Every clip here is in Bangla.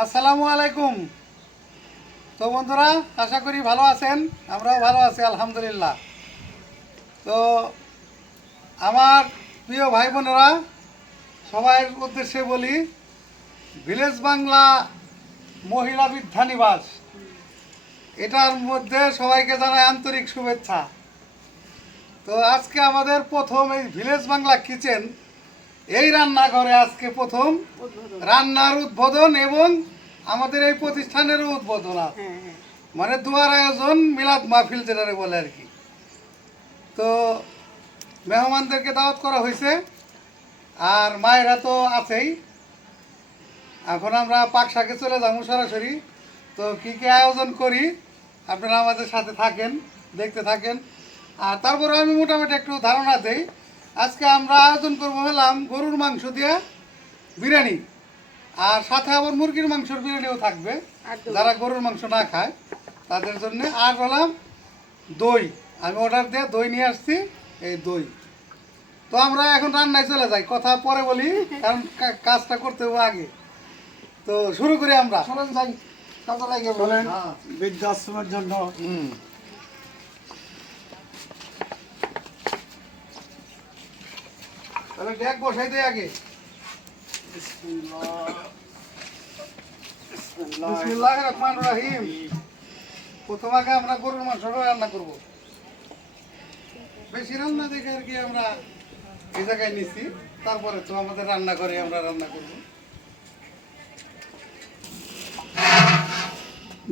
আসসালামু আলাইকুম। তো বন্ধুরা, আশা করি ভালো আছেন। আমরাও ভালো আছি, আলহামদুলিল্লাহ। তো আমার প্রিয় ভাই বোনেরা সবার উদ্দেশ্যে বলি, ভিলেজ বাংলা মহিলা বিদ্যানিবাস এটার মধ্যে সবাইকে জানাই আন্তরিক শুভেচ্ছা। তো আজকে আমাদের প্রথম এই ভিলেজ বাংলা কিচেন এই রান্নাঘরে আজকে প্রথম রান্নার উদ্বোধন এবং আমাদের এই প্রতিষ্ঠানেরও উদ্বোধন আছে। মানে দুয়ার আয়োজন মিলাদ মাহফিল যেটারে বলে আর কি। তো মেহমানদেরকে দাওয়াত করা হয়েছে আর মায়েরা তো আছেই। এখন আমরা পাকশাকে চলে যাব সরাসরি। তো কি কি আয়োজন করি আপনারা আমাদের সাথে থাকেন দেখতে থাকেন। আর তারপরে আমি মোটামুটি একটু ধারণা দেই আজকে আমরা আয়োজন করব হলাম গরুর মাংস দিয়ে বিরিয়ানি। আর সাথে আবার মুরগির মাংসের বিরিয়ানিও থাকবে। যারা গরুর মাংস না খায় তাদের জন্য আর হলাম দই। আমি অর্ডার দিয়ে দই নিয়ে আসছি এই দই। তো আমরা এখন রান্নায় চলে যাই কথা পরে বলি কারণ কাজটা করতে হবে আগে। তো শুরু করি আমরা। চলেন যাই কাজে লাগে বলেন। হ্যাঁ। বৃদ্ধাশ্রমের জন্য। তাহলে ড্যাগ বসাই দে আগে। আমরা রান্না বেশি রান্না দেখে আর কি আমরা জায়গায় তারপরে তো আমাদের রান্না করে আমরা রান্না করব।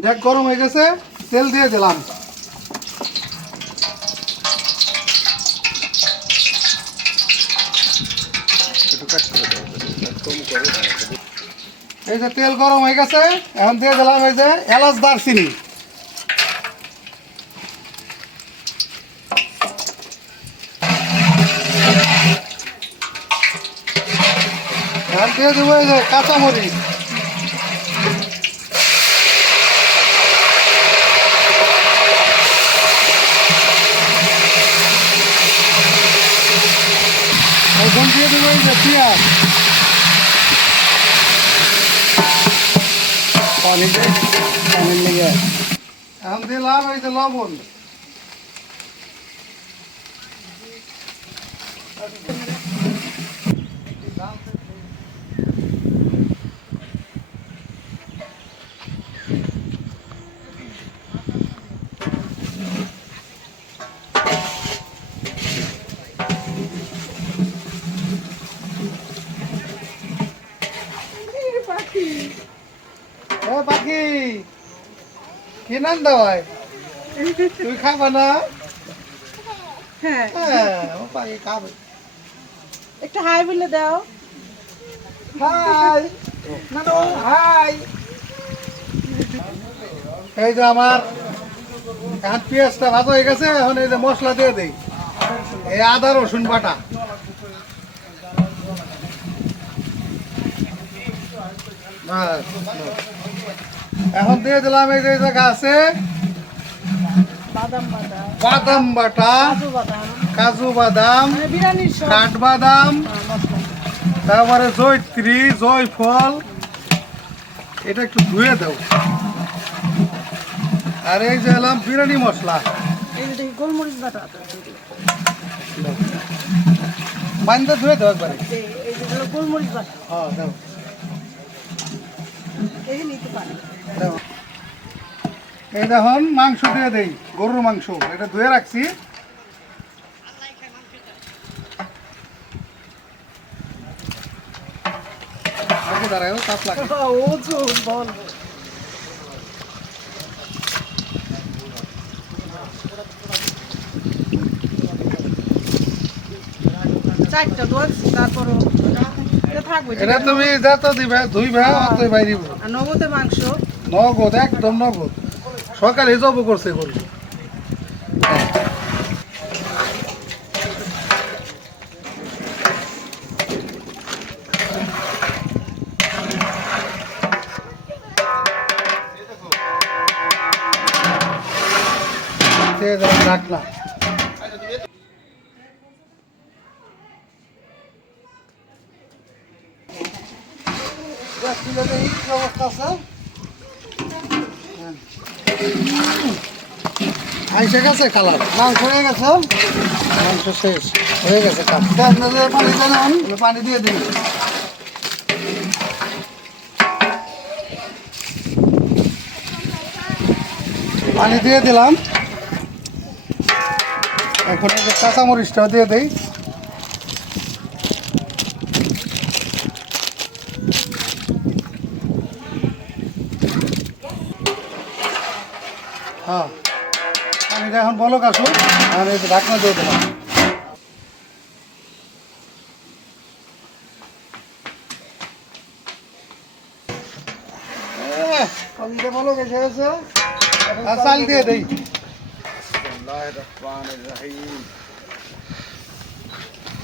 দেখ, গরম হয়ে গেছে, তেল দিয়ে দিলাম। এই যে তেল গরম হয়ে গেছে, এখন দিয়ে দিলাম এই যে এলাচ দারচিনি। এখন দিয়ে দেবো এই যে কাঁচামরিচ। দিয়ে দেবো এই যে পেঁয়াজ। পানি পানির লেগে। এখন দিলাম এই যে লবণ ও পাখি তুই খাবা না? হ্যাঁ। হ্যাঁ ও পাখি খাবে। একটু হাই বলে দাও। হাই। হাই। এই যে আমার এখন পেঁয়াজটা ভাজা হয়ে গেছে এখন এই যে মশলা দিয়ে দেই। এই আদা রসুন বাটা। ব্যাস। এখন দিয়ে দিলাম এই যে জায়গা আছে। বাদাম বাদাম। বাদাম বাটা কাজু বাদাম। বাদাম মানে সব। কাঠবাদাম হ্যাঁ, তারপরে জয়ত্রী জয়ফল। এটা একটু ধুয়ে দাও। আর এই যে এলাম বিরিয়ানি মশলা। গোলমরিচ বাটা। ধুয়ে দাও একবারে। গোলমরিচ বাটা। হ্যাঁ দাও। এই নিতে পারি এই দেখুন মাংস দিয়ে দেই গরুর মাংস। এটা ধুয়ে রাখছি। দাঁড়ায় তাপ লাগে। এটা? তুমি যত দিবে ধুইবে অতই বাইরিব নগদে মাংস। নগদ একদম নগদ। সকালে জব করছে গরু। দিয়ে দিলাম ঢাকনা গ্যাস তুলে দেই কি অবস্থা আছে আইসে গেছে, কালার। মাংস হয়ে গেছে, মাংস শেষ। হয়ে গেছে মেলে পানি দেন পানি দিয়ে দিই পানি দিয়ে দিলাম। এখন যে দিয়ে দিই। হ্যাঁ। পানিটা এখন বলক আসুন আর এই ঢাকনা দিয়ে দিলাম গেছে আর চাল দিয়ে দেই।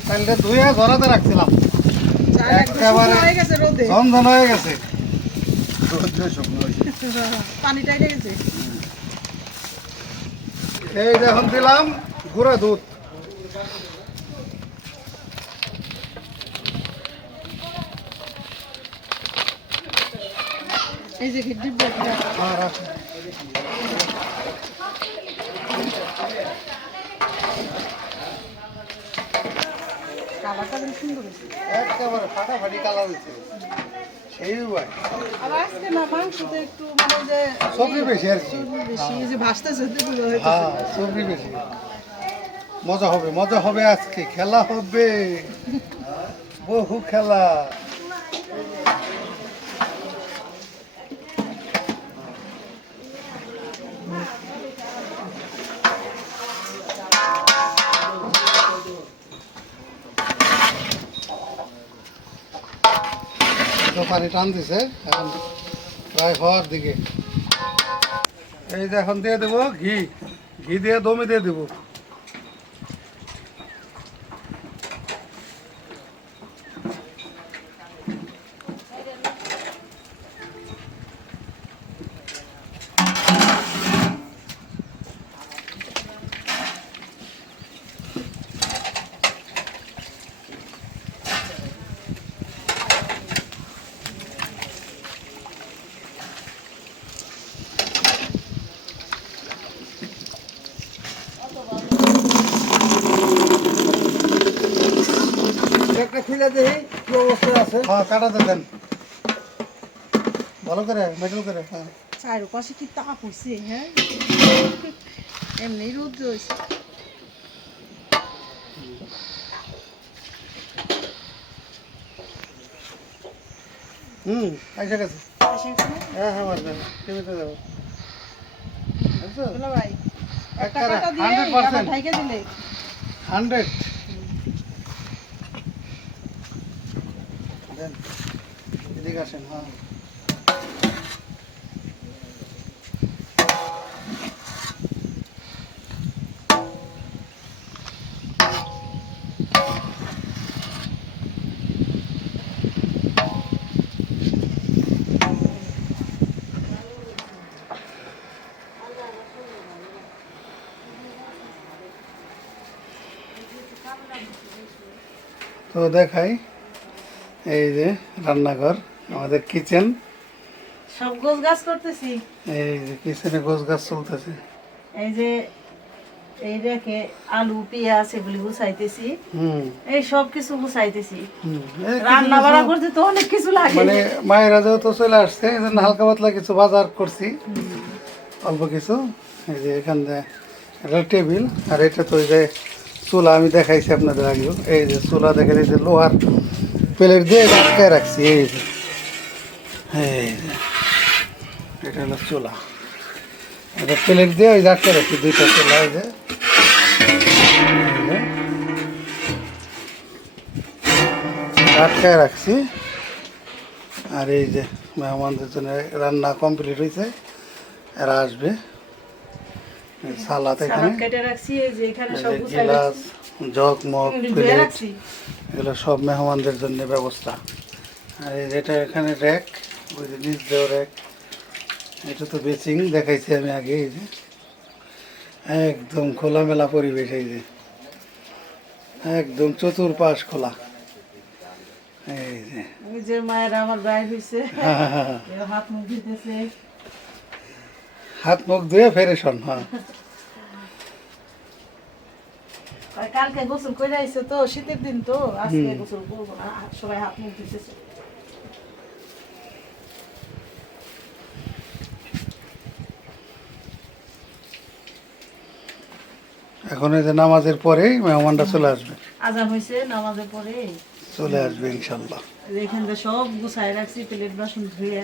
চালটা ধুয়ে ঝরাতে রাখছিলাম। একেবারে- হয়ে গেছে রোদে। ঝনঝন হয়ে গেছে। পানিটা এটে গেছে? এই এখন দিলাম গুঁড়া দুধ। এই যে আছে। কালারটা বেশ সুন্দর একেবারে ফাটাফাটি কালার হয়েছে। সেই ভাই। আর আজকে না মাংসতে একটু মানে যে সবজি বেশি আর কি। বেশি যে ভাজতেছে হ্যাঁ সবজি বেশি। মজা হবে মজা হবে আজকে খেলা হবে। বহু খেলা। পানি টান দিছে এখন প্রায় হওয়ার দিকে। এই যে এখন দিয়ে দেবো ঘি ঘি দিয়ে দমে দিয়ে দেবো একটা খুলে দেই কি অবস্থা আছে হ্যাঁ কাটাতে দেন। ভালো করে মেটাল করে হ্যাঁ। চারপাশে কি তাপ হয়েছে হ্যাঁ? এমনি রোদ্র হয়েছে হুম আইসা গেছে। হ্যাঁ হ্যাঁ মারবে। টিভিতে যাব। ভাই হান্ড্রেড পার্সেন্ট দিলে। হান্ড্রেড দেন এদিকে আসেন হ্যাঁ। তো দেখাই এই যে রান্নাঘর। আমাদের কিচেন সব গোছ গাছ করতেছি। এই যে কিচেনে গোছ গাছ চলতেছে। এই যে এই রেখে আলু পেঁয়াজ এগুলি গুছাইতেছি। হুম। এই সব কিছু গুছাইতেছি। হুম। রান্না বাড়া করতে তো অনেক কিছু লাগে। মানে মায়েরা যেহেতু চলে আসছে এই জন্য হালকা পাতলা কিছু বাজার করছি। অল্প কিছু। এই যে এখান দিয়ে এটা টেবিল আর এটা তো ওই যে চুলা আমি দেখাইছি আপনাদের আগেও। এই যে চুলা দেখেন এই যে লোহার প্লেট দিয়ে আটকায় রাখছি এই যে। এটা হলো চুলা। এটা প্লেট দিয়ে ওই যে আটকে রাখছি দুইটা চুলা এই যে। আটকায় রাখছি। আর এই যে মেহমানদের জন্য রান্না কমপ্লিট হয়েছে এরা আসবে। সালাদ এখানে। গিলাস জগ মগ প্লেট এগুলো সব মেহমানদের জন্য ব্যবস্থা। আর এই যেটা এখানে র্যাক। ওই যে নিচ দেওয়া র্যাক এটা তো বেচিং দেখাইছি আমি আগে এই যে। একদম খোলামেলা পরিবেশ এই যে। একদম চতুর্পাশ খোলা। এই যে। ওই যে মায়ের আমার বাইর হয়েছে হ্যাঁ, হাত মুখ দিতেছে হাত মুখ ধুয়ে ফেরেশন হ্যাঁ। আর কালকে গোসল করে আইছে তো শীতের দিন তো আজকে গোসল করব না সবাই হাত মুখ দিতেছে এখন এই যে নামাজের পরেই মেহমানটা চলে আসবে। আজান হয়েছে নামাজের পরে চলে আসবে ইনশাল্লাহ। এখান থেকে সব গুছাই রাখছি প্লেট বাসন ধুয়ে।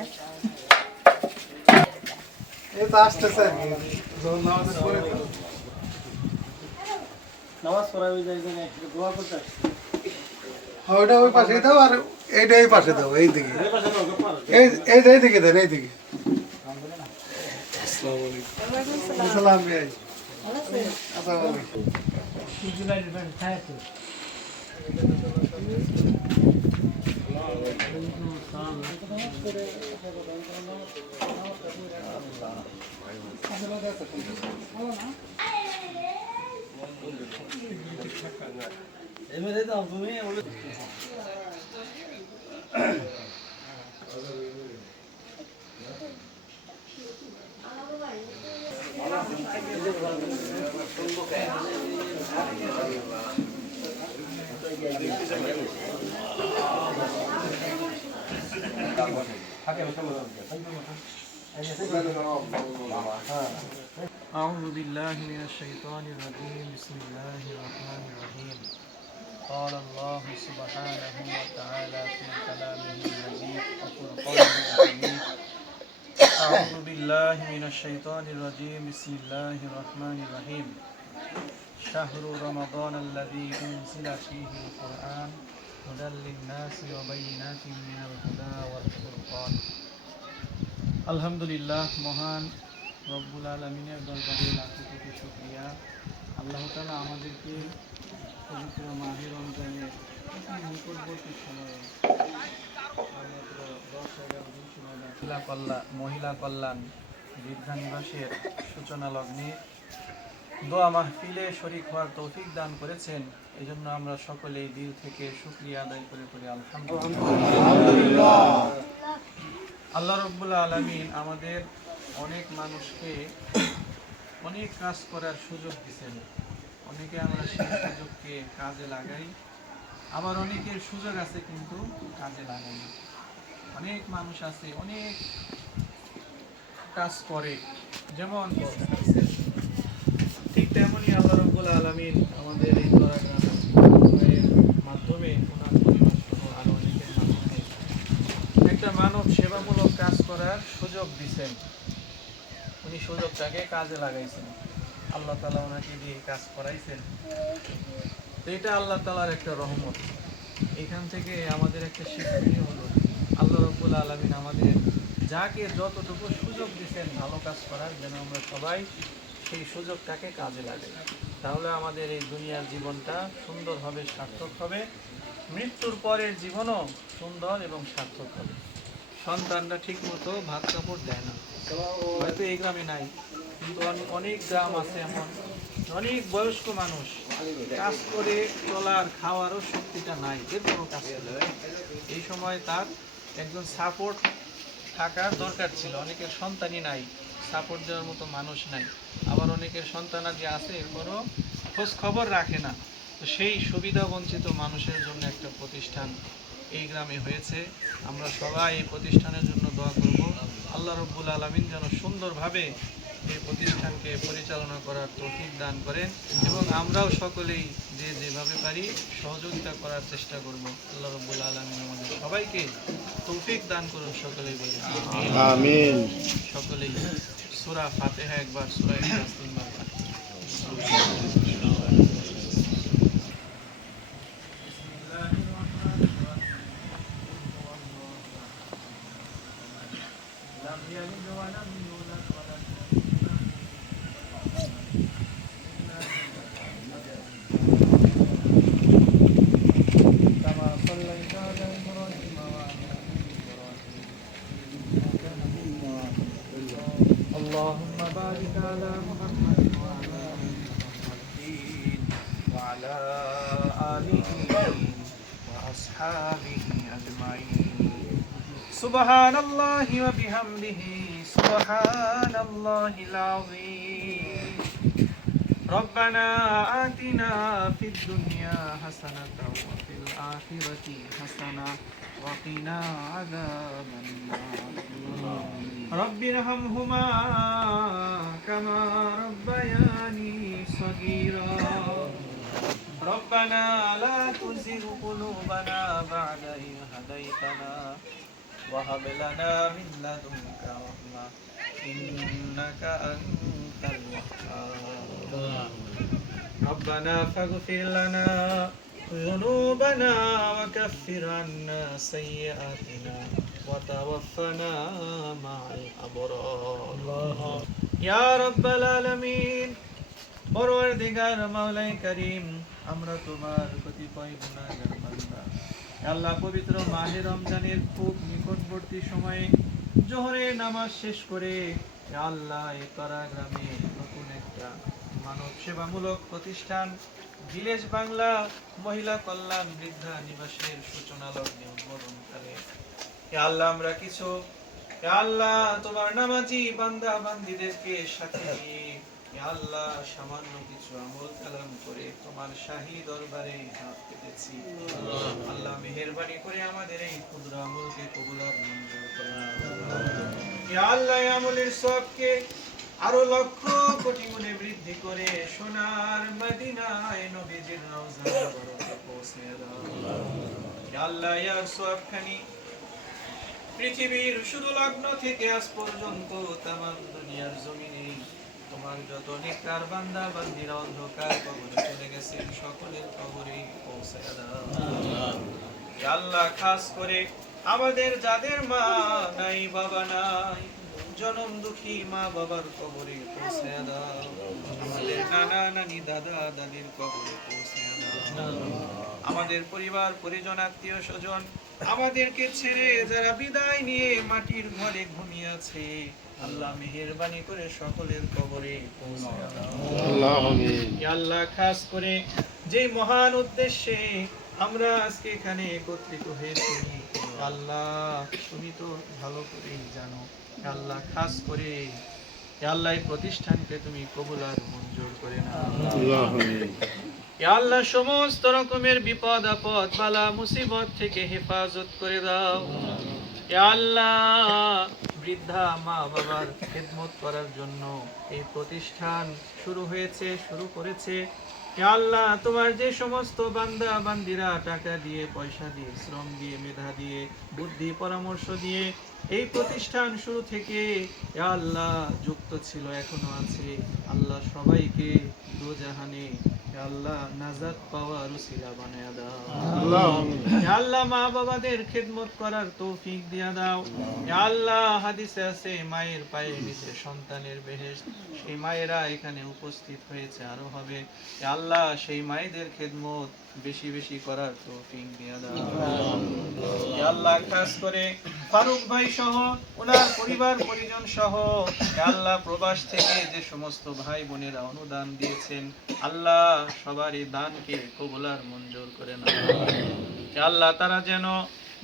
এই তো আসতেছে। নামাজের পরে নামাজ পড়া ওই জায়গায় দোয়া করতে হ্যাঁ, ওইটা ওই পাশে দাও আর এইটা এই পাশে দাও এই দিকে। এই পারো। এই দিকে দেন এই দিকে। আসসালাম ভাই আসসালামু আলাইকুম এমনি দাও তুমি أعوذ بالله من الشيطان الرجيم. بسم الله الرحمن الرحيم. قال الله سبحانه وتعالى في كلامه المجيد وفرقانه الحميد. أعوذ بالله من الشيطان الرجيم بسم الله الرحمن الرحيم شهر رمضان الذي أنزل فيه القرآن هدى للناس وبينات من الهدى والفرقان আলহামদুলিল্লাহ মহান রব্বুল আলমিনের দরবারে লাখো কোটি শুক্রিয়া আল্লাহ তালা আমাদেরকে পবিত্র মাহের রমজানের অতি নিকটবর্তী সময়ে মাত্র দশ এগারো দিন সময় বাকি। মহিলা কল্যাণ মহিলা কল্যাণ বৃদ্ধা নিবাসের সূচনা লগ্নে দোয়া মাহফিলে শরিক হওয়ার তৌফিক দান করেছেন। এই জন্য আমরা সকলেই দিল থেকে শুক্রিয়া আদায় করে করি আলহামদুলিল্লাহ। আল্লাহ রব্বুল আলমিন আমাদের অনেক মানুষকে অনেক কাজ করার সুযোগ দিচ্ছেন অনেকে আমরা সেই সুযোগকে কাজে লাগাই। আবার অনেকের সুযোগ আছে কিন্তু কাজে লাগাই। অনেক মানুষ আছে, অনেক কাজ করে। যেমন ঠিক তেমনই আল্লাহ রব্বুল আলমিন আমাদের এই গ্রামের মাধ্যমে ওনার পরিবার সহ আরও অনেকের মাধ্যমে একটা মানব সেবামূলক কাজ করার সুযোগ দিছেন। উনি সুযোগটাকে কাজে লাগাইছেন। আল্লাহ তালা ওনাকে দিয়ে কাজ করাইছেন। এটা আল্লাহ তালার একটা রহমত। এখান থেকে আমাদের একটা শিক্ষণীয় হলো আল্লাহ রব্বুল আলমিন আমাদের যাকে যতটুকু সুযোগ দিচ্ছেন ভালো কাজ করার, যেন আমরা সবাই সেই সুযোগটাকে কাজে লাগে তাহলে আমাদের এই দুনিয়ার জীবনটা সুন্দর হবে, সার্থক হবে। মৃত্যুর পরের জীবনও সুন্দর এবং সার্থক হবে। সন্তানরা ঠিক মতো ভাত কাপড় দেয় না। হয়তো এই গ্রামে নাই, কিন্তু অনেক গ্রাম আছে এমন। অনেক বয়স্ক মানুষ কাজ করে চলার খাওয়ারও শক্তিটা নাই, যে কোনো কাজ। এই সময় তার একজন সাপোর্ট থাকার দরকার ছিল। অনেকের সন্তানই নাই সাপোর্ট দেওয়ার মতো মানুষ নাই। আবার অনেকের সন্তান যে আছে, এরপরও খোঁজ খবর রাখে না। তো সেই সুবিধা বঞ্চিত মানুষের জন্য একটা প্রতিষ্ঠান এই গ্রামে হয়েছে। আমরা সবাই এই প্রতিষ্ঠানের জন্য দোয়া করব। আল্লাহ রব্বুল আলমিন যেন সুন্দরভাবে এই প্রতিষ্ঠানকে পরিচালনা করার তৌফিক দান করেন এবং আমরাও সকলেই যে যেভাবে পারি সহযোগিতা করার চেষ্টা করব। আল্লাহ রব্বুল আলমিন আমাদের সবাইকে তৌফিক দান করুন সকলেই বলি। আমিন। সকলেই সূরা ফাতেহা একবার সূরা ইখলাস তিনবার। بارك على محمد وعلى محمد وعلى آله وأصحابه أجمعين. سبحان الله وبحمده سبحان الله العظيم. ربنا آتنا في الدنيا حسنة وفي الآخرة حسنة وقنا عذاب النار. رب ارحمهما كما ربياني صغيرا. ربنا لا تزغ قلوبنا بعد إذ هديتنا وهب لنا من لدنك رحمة إنك أنت الوهاب. ربنا فاغفر لنا ذنوبنا وكفر عنا سيئاتنا وتوفنا مع الأبرار يا رب العالمين পরওয়ারদিগার মাওলাই করিম আমরা তোমার কতিপয় গুনাহগার বান্দা আল্লাহ পবিত্র মাহে রমজানের খুব নিকটবর্তী সময়ে জোহরের নামাজ শেষ করে হে আল্লাহ এই পাড়া গ্রামে নতুন একটা মানব সেবামূলক প্রতিষ্ঠান ভিলেজ বাংলা মহিলা কল্যাণ বৃদ্ধা নিবাসের সূচনা লগ্নে উদ্বোধনকালে হে আল্লাহ, আমরা কিছু। হে আল্লাহ, তোমার নামাজি বান্দা বান্দিদেরকে সাথে নিয়ে হে আল্লাহ সামান্য কিছু আমল কালাম করে তোমার শাহী দরবারে হাত পেতেছি আল্লাহ মেহেরবানি করে আমাদের এই ক্ষুদ্র আমলকে কবুলার মঞ্জুর করুন। হে আল্লাহ আমলের সবকে আরও লক্ষ কোটি গুণে বৃদ্ধি করে সোনার মদিনায় নবীজির রওজা পৌঁছে দাও। আল্লাহ, ইয়ার সবখানি পৃথিবীর শুধু লগ্ন থেকে আজ পর্যন্ত তামাম দুনিয়ার জমিনে তোমার যত নেককার বান্দা বান্দিরা অন্ধকার কবরে চলে গেছেন সকলের কবরে পৌঁছায় দাও। আল্লাহ, খাস করে আমাদের যাদের মা নাই, বাবা নাই জনম দুঃখী মা বাবার কবরে দাও। আমাদের নানা নানি দাদা দাদির কবরে দাও। আমাদের পরিবার পরিজন আত্মীয় স্বজন আমাদেরকে ছেড়ে যারা বিদায় নিয়ে মাটির ঘরে ঘুমিয়ে আছে আল্লাহ মেহেরবানি করে সকলের কবরে দাও। আল্লাহ খাস করে যে মহান উদ্দেশ্যে আমরা আজকে এখানে একত্রিত হয়েছি আল্লাহ তুমি তো ভালো করেই জানো। আল্লাহ খাস করে আল্লাহ এই প্রতিষ্ঠানকে তুমি কবুল আর মঞ্জুর করে না আল্লাহ সমস্ত রকমের বিপদ আপদ বালা মুসিবত থেকে হেফাজত করে দাও। আল্লাহ বৃদ্ধা মা বাবার খেদমত করার জন্য এই প্রতিষ্ঠান শুরু হয়েছে শুরু করেছে। আল্লাহ, তোমার যে সমস্ত বান্দা বান্দিরা টাকা দিয়ে, পয়সা দিয়ে, শ্রম দিয়ে, মেধা দিয়ে, বুদ্ধি, পরামর্শ দিয়ে এই প্রতিষ্ঠান শুরু থেকে আল্লাহ যুক্ত ছিল, এখনও আছে। আল্লাহ সবাইকে দোজাহানে আল্লাহ নাজাত পাওয়ার উসিলা বানায়া দাও। আল্লাহ মা বাবাদের খেদমত করার তৌফিক দিয়া দাও। আল্লাহ হাদিসে আছে মায়ের পায়ে নিচে সন্তানের সেই মায়েরা এখানে উপস্থিত হয়েছে আরও হবে। আল্লাহ সেই মায়েদের খেদমত বেশি বেশি করার তৌফিক আল্লাহ। খাস করে ফারুক ভাই সহ ওনার পরিবার, পরিজন সহ আল্লাহ, প্রবাস থেকে যে সমস্ত ভাই বোনেরা অনুদান দিয়েছেন, আল্লাহ সবারই দানকে কবুলার মঞ্জুর করে না আল্লাহ, তারা যেন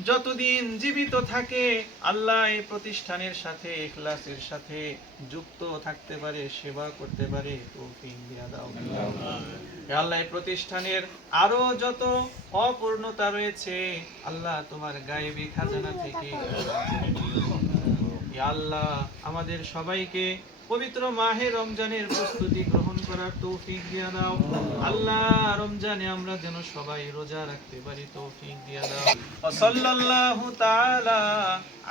যতদিন জীবিত থাকে আল্লাহ এই প্রতিষ্ঠানের সাথে ইখলাসের সাথে যুক্ত থাকতে পারে সেবা করতে পারে তৌফিক দিয়া দাও। আল্লাহ। এই প্রতিষ্ঠানের আরও যত অপূর্ণতা রয়েছে আল্লাহ তোমার গায়েবী খাজানা থেকে। আল্লাহ আমাদের সবাইকে পবিত্র মাহে রমজানের প্রস্তুতি গ্রহণ করার তৌফিক দিয়া দাও। আল্লাহ রমজানে আমরা যেন সবাই রোজা রাখতে পারি তৌফিক দিয়া দাও। সাল্লাল্লাহু তাআলা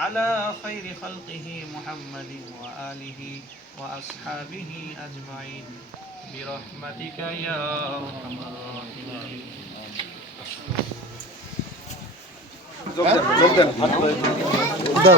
আলা খাইরি খালকিহি মুহাম্মাদি ওয়া আলিহি ওয়া আসহাবিহি আজমাইন। বিরহমাতিকা ইয়া আরহামার রাহিমিন জোক দেন। জোক দেন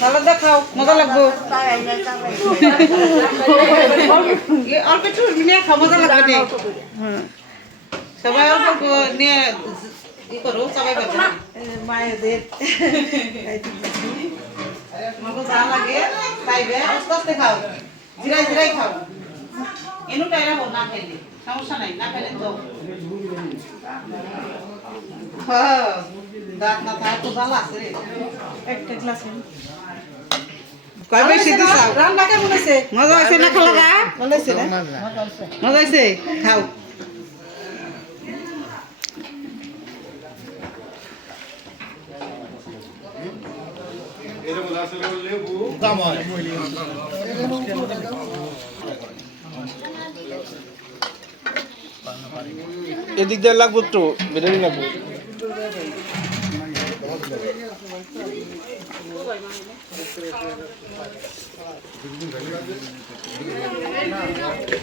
সালাদ দেখাও মজা লাগবো। অল্প একটু নিয়ে খাও মজা লাগবে। সবাই অল্প নিয়ে ই করো সবাই করবে মায়েদের। যা লাগে আস্তে আস্তে খাও। জিরাই জিরাই খাও। এনু টাইরা হো না খেলে। সমস্যা নাই না খেলে তো। হ্যাঁ। মজা হয়েছে না মজা হয়েছে খাও এদিক দিয়ে লাগবো তো বেরোই লাগবো।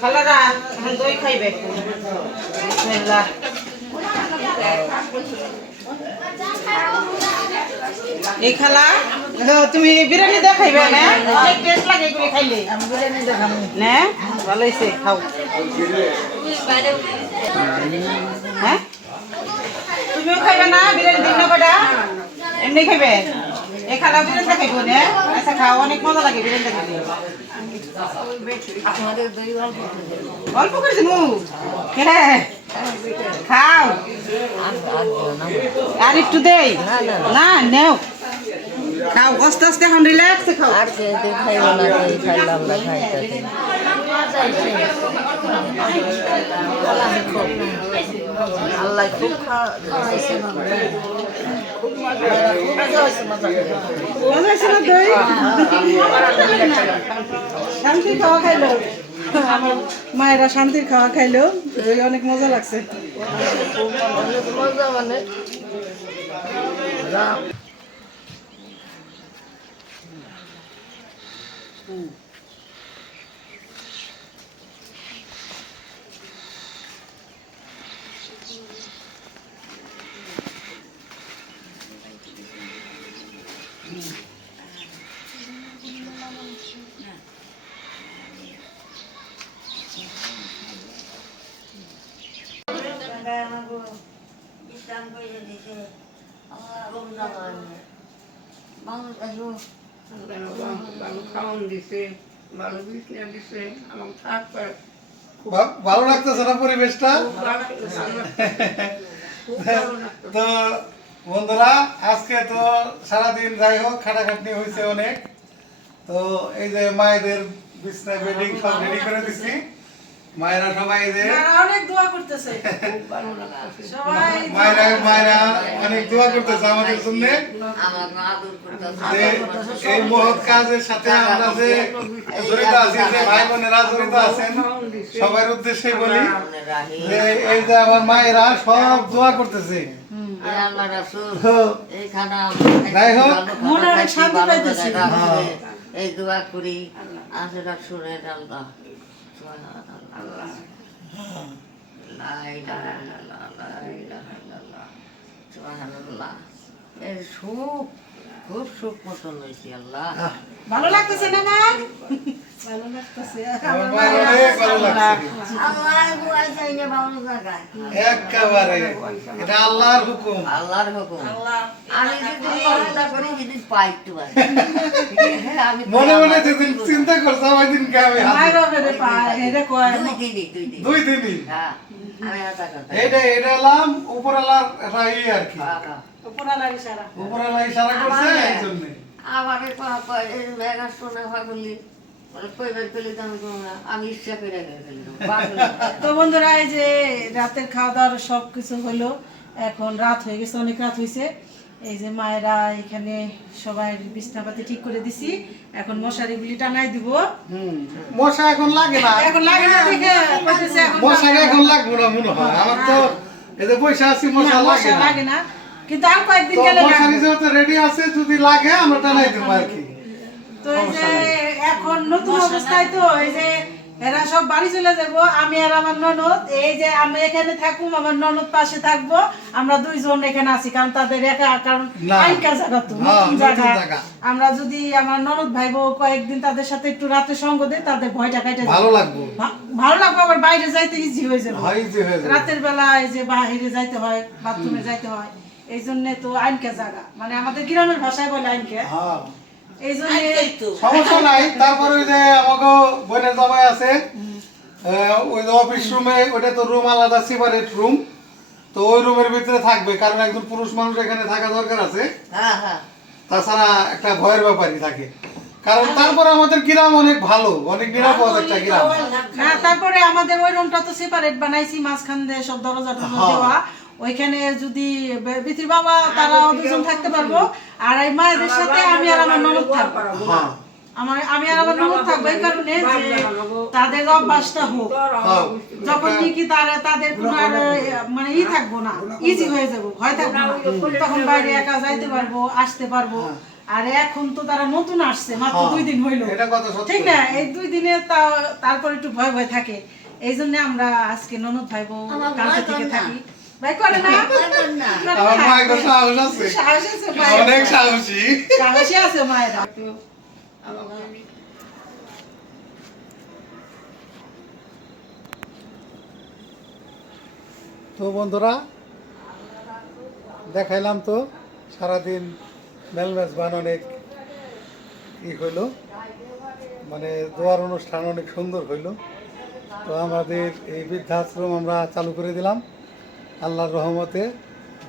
খালারা দই খাইবে? বিসমিল্লাহ এই খালা? হ্যাঁ, তুমি বিরিয়ানি দিয়ে খাইবে না? অনেক টেস্ট লাগে এগুলি খাইলে। আমি বিরিয়ানি দেখাম না? ভালো হয়েছে খাও। হ্যাঁ? তুমিও খাইবে না বিরিয়ানি দিন কটা? এমনি খাইবে? এই খালা বিরিয়ানি খাইব না। আচ্ছা খাও অনেক মজা লাগে অল্প হ্যাঁ খাও। আর একটু দেই? না নেও। খাও আস্তে আস্তে এখন রিল্যাক্সে খাও। আর কে দেখাইব খাইলাম না খাইতে। আল্লাহ শান্তির খাওয়া খাইলো। আমার মায়েরা শান্তির খাওয়া খাইলো অনেক মজা লাগছে মানে মানুষ আসব ভালো খাওয়ান দিছে ভালো বিছনা দিছে আমার থাকবার ভালো লাগতেছে না পরিবেশটা? লাগতো তো বন্ধুরা আজকে তো সারাদিন যাই হোক খাটাখাটনি হয়েছে অনেক। তো এই যে মায়েদের বিছনা বেডিং সব রেডি করে দিছি। মায়েরা সবাই যে অনেক দোয়া করতেছে। সবাই মায়েরা মায়েরা অনেক দোয়া করতেছে আমাদের জন্য। এই মহৎ কাজের সাথে আমরা যে জড়িত আছি যে ভাই বোনেরা জড়িত আছেন সবার উদ্দেশ্যে বলি যে এই যে আমার মায়েরা সব দোয়া করতেছে। আল্লাহ রাসূল তো এই যাই হোক, পাইতেছি। এই দোয়া করি। আশীর্বাদ শুনে আল্লাহ আল্লাহ। এর সুখ খুব সুখ মতন হয়েছি আল্লাহ ভালো লাগতেছে না আল্লাহর হুকুম। আল্লাহর হুকুম। আমি যদি যদি পাই মনে মনে যেদিন চিন্তা করছ ওই দুই দিনই দিন দুই দিনই। হ্যাঁ এটা এলাম উপরালার রাই আর কি। হ্যাঁ, হ্যাঁ। উপরালার ইশারা। উপরালা ইশারা করছে এই জন্যে। আমার মেঘা শোনা হয় বলে তো বন্ধুরা এই যে রাতের খাওয়া দাওয়ার সব কিছু হলো এখন রাত হয়ে গেছে অনেক রাত হয়েছে। এই যে মায়েরা এখানে সবাই বিছনাপাতি ঠিক করে দিছি এখন মশারিগুলি টানাই দিব। হুম। মশা এখন লাগে না। এখন লাগে না দেখে কইতেছে এখন মশা এখন লাগবে না মনে হয়। আমার তো এদের পয়সা আছি মশা লাগে না। লাগে না। কিন্তু আর কয়েকদিন গেলে মশারি যেহেতু রেডি আছে যদি লাগে আমরা টানাই দেবো আর কি। তো এই যে এখন নতুন অবস্থায় তো এই যে এরা সব বাড়ি চলে যাব আমি আর আমার ননদ এই যে আমি এখানে থাকুম আমার ননদ পাশে থাকব আমরা দুইজন এখানে আছি কারণ তাদের একা কারণ। আইকা জায়গা তো নতুন জায়গা। আমরা যদি আমার ননদ ভাই বউ কয়েকদিন তাদের সাথে একটু রাতে সঙ্গ দেই তাদের ভয়টা কাটে ভালো লাগবে। ভালো লাগবে আবার বাইরে যাইতে ইজি হয়ে যাবে। হয় যাবে। রাতের বেলা এই যে বাইরে যাইতে হয় বাথরুমে যাইতে হয় এই জন্য তো আইনকে জায়গা মানে আমাদের গ্রামের ভাষায় বলে আইনকে হ্যাঁ। সমস্যা নাই তারপরে ওই যে আমাকে বোনের জামাই আছে ওই যে অফিস রুমে ওটা তো রুম আলাদা সেপারেট রুম তো ওই রুমের ভিতরে থাকবে কারণ একজন পুরুষ মানুষ এখানে থাকা দরকার আছে। হ্যাঁ হ্যাঁ। তাছাড়া একটা ভয়ের ব্যাপারই থাকে। কারণ তারপরে আমাদের গ্রাম অনেক ভালো অনেক নিরাপদ একটা গ্রাম। না তারপরে আমাদের ওই রুমটা তো সেপারেট বানাইছি মাঝখান দিয়ে সব দরজা হ্যাঁ। দেওয়া। ওইখানে যদি বিথির বাবা তারাও দুজন থাকতে পারব। আর এই মায়েদের সাথে আমি আর আমার ননদ থাকব। হ্যাঁ। আমার আমি আর আমার ননদ থাকব এই কারণে যে তাদের অভ্যাসটা হোক। হ্যাঁ। যখন নাকি তারা তাদের কোনো আর মানে ই থাকব না ইজি হয়ে যাব ভয় থাকব না। তখন বাইরে একা যাইতে পারব আসতে পারব। আর এখন তো তারা নতুন আসছে মাত্র হ্যাঁ, দুই দিন হইল। এটা কথা সত্য। ঠিক না? এই দুই দিনে তারপর একটু ভয় ভয় থাকে। এই জন্য আমরা আজকে ননদ ভাই বউ কালকে থেকে থাকি। ভাই করে না? করে না। করে আমার না। মা একটা সাহস আছে। সাহস আছে ভাই। অনেক সাহসী। সাহসী আছে মায়েরা। তো বন্ধুরা দেখাইলাম তো সারাদিন মেলমেজ বান অনেক ই হইল। মানে দোয়ার অনুষ্ঠান অনেক সুন্দর হইল। তো আমাদের এই বৃদ্ধাশ্রম আমরা চালু করে দিলাম। আল্লাহর রহমতে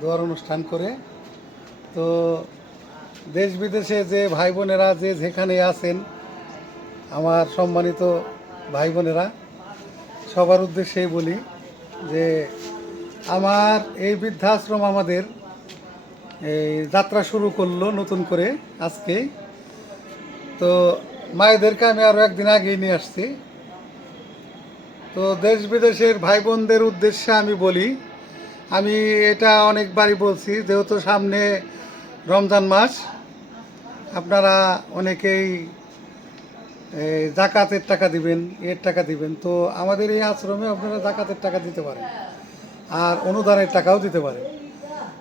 দোয়ার অনুষ্ঠান করে। তো দেশ বিদেশে যে ভাই বোনেরা যে যেখানে আছেন, আমার সম্মানিত ভাই বোনেরা সবার উদ্দেশ্যেই বলি যে আমার এই বৃদ্ধাশ্রম আমাদের এই যাত্রা শুরু করল নতুন করে আজকে। তো মায়েদেরকে আমি আরও একদিন আগেই নিয়ে আসছি। তো দেশ বিদেশের ভাই বোনদের উদ্দেশ্যে আমি বলি আমি এটা অনেকবারই বলছি, যেহেতু সামনে রমজান মাস, আপনারা অনেকেই জাকাতের টাকা দিবেন, এর টাকা দিবেন, তো আমাদের এই আশ্রমে আপনারা জাকাতের টাকা দিতে পারেন, আর অনুদানের টাকাও দিতে পারেন।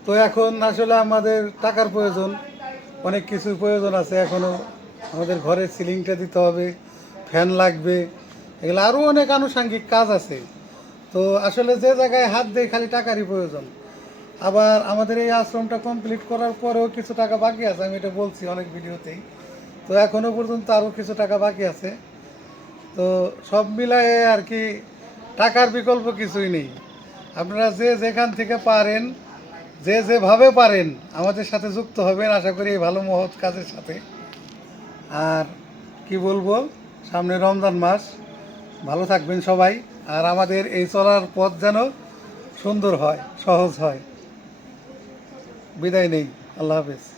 তো এখন আসলে আমাদের টাকার প্রয়োজন, অনেক কিছুর প্রয়োজন আছে এখনও আমাদের ঘরের সিলিংটা দিতে হবে, ফ্যান লাগবে, এগুলো আরও অনেক আনুষঙ্গিক কাজ আছে। তো আসলে যে জায়গায় হাত দেয় খালি টাকারই প্রয়োজন। আবার আমাদের এই আশ্রমটা কমপ্লিট করার পরেও কিছু টাকা বাকি আছে, আমি এটা বলছি অনেক ভিডিওতেই। তো এখনও পর্যন্ত আরও কিছু টাকা বাকি আছে। তো সব মিলায়ে আর কি টাকার বিকল্প কিছুই নেই। আপনারা যে যেখান থেকে পারেন, যে যেভাবে পারেন, আমাদের সাথে যুক্ত হবেন। আশা করি এই ভালো মহৎ কাজের সাথে। আর কি বলব, সামনে রমজান মাস। ভালো থাকবেন সবাই। আর আমাদের এই চলার পথ যেন সুন্দর হয় সহজ হয়। বিদায় নেই। আল্লাহ হাফেজ।